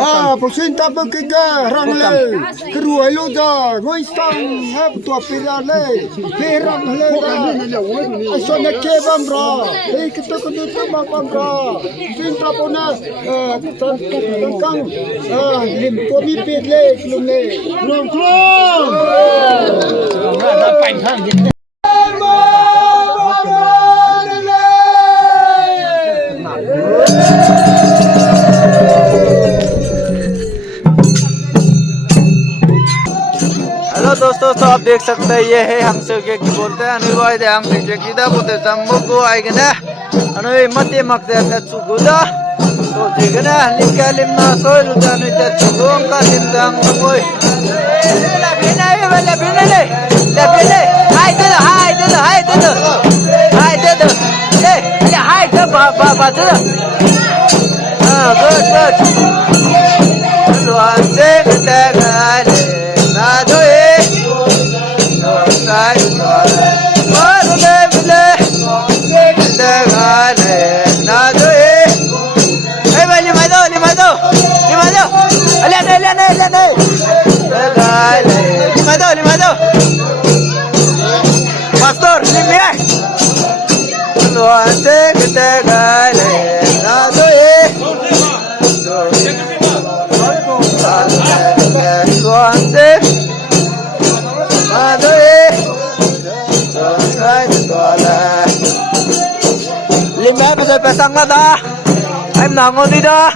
Posinta bekiga rangle keruai lo da ngoi sang hab tua pirale perang le asone ke bamra kita kudu tambah bamra sinta pona tangkang lim pomi pitle klumle klum dapat hang hello दोस्तों तो आप देख सकते हैं ये है हंस के की बोलते हैं अनिल भाई दे हंस के की दा बोलते जम्मू को आएगा ना अने मध्य मकते हैं चुगुदा तो देखना लिखा लिमना सोई रुदा नहीं तो चुगों का लिमदांग कोई ला बिना ले हाय दे ले हाय दे बा दे हां गुड तो आंसे कटे गाले ना दो Pastor, limpia. Lo hace que te gane, nada lo hace, nada limpia pues pesang nada, em nangon đi đó.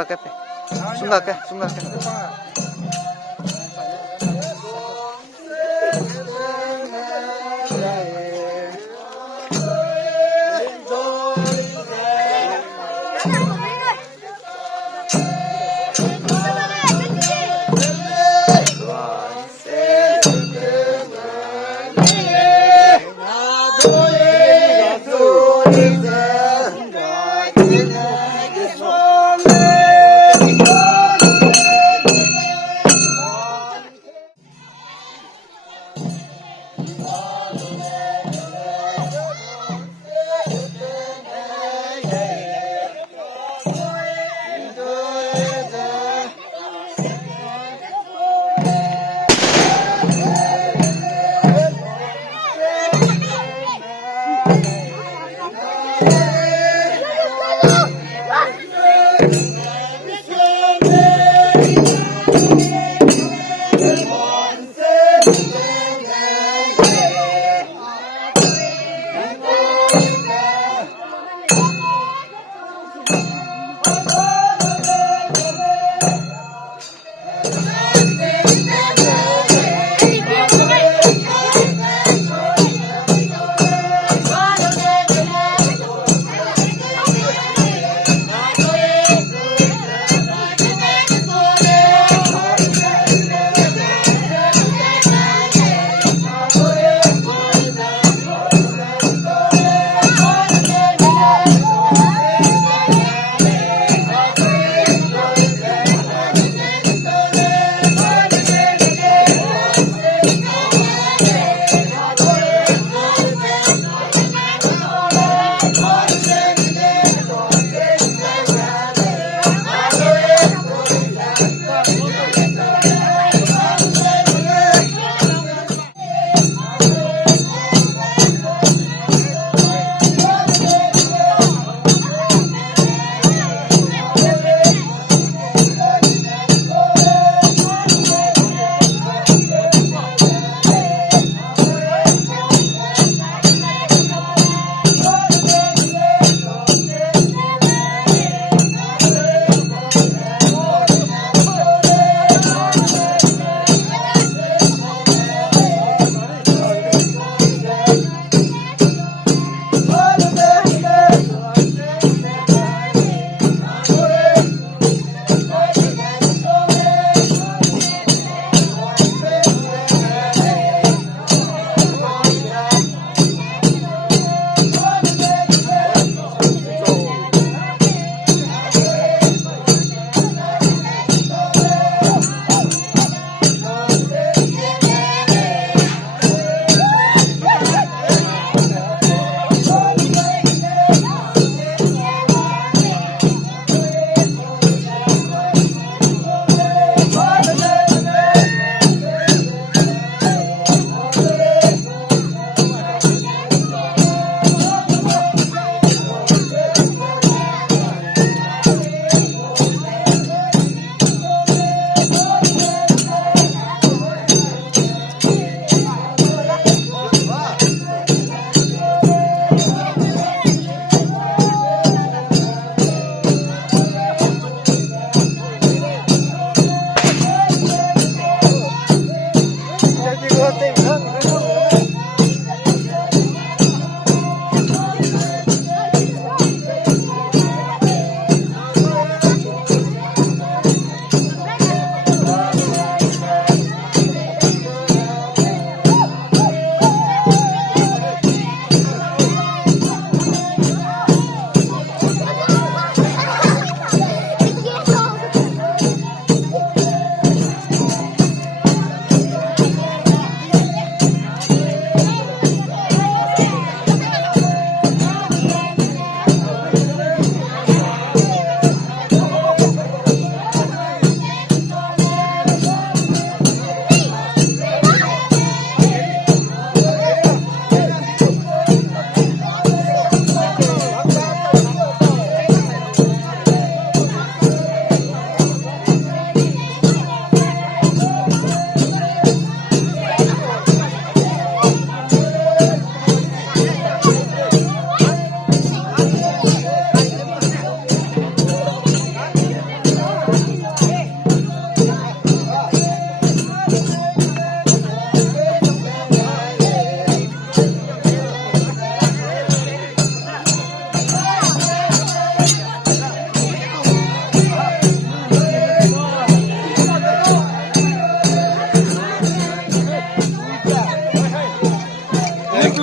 sunggak pe. Sunggak ke, sunggak ke.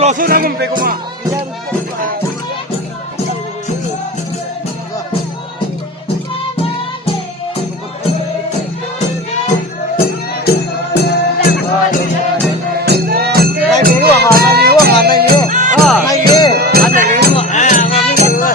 老师他们别个嘛。来牛肉哈，来牛肉哈，来牛啊，来牛，俺这牛肉，哎呀，我没牛肉。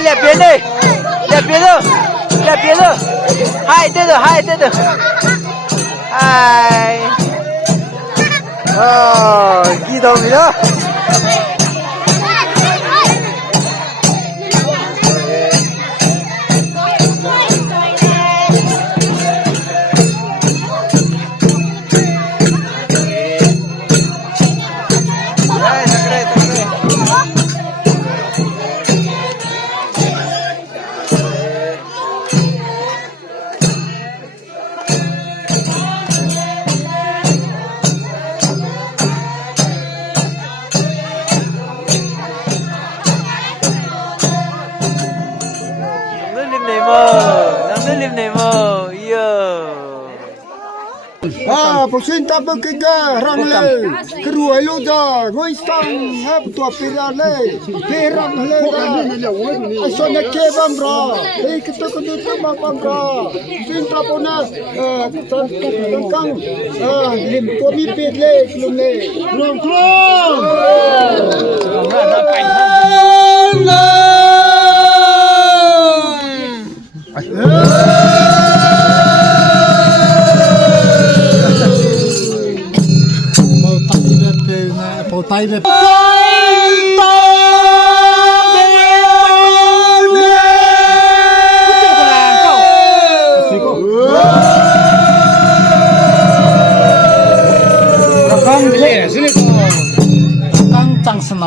两边的，两边的，两边的，嗨，对的，嗨，对的，嗨，哦，记到没了？Pecinta berkega rangle keruai loja ngoi sang hab tua pirale peram le asona ke bamra ei kita kudu sama bamra cinta pona tangkang lim komi pedle klumle klum tay về tăng chẳng sẵn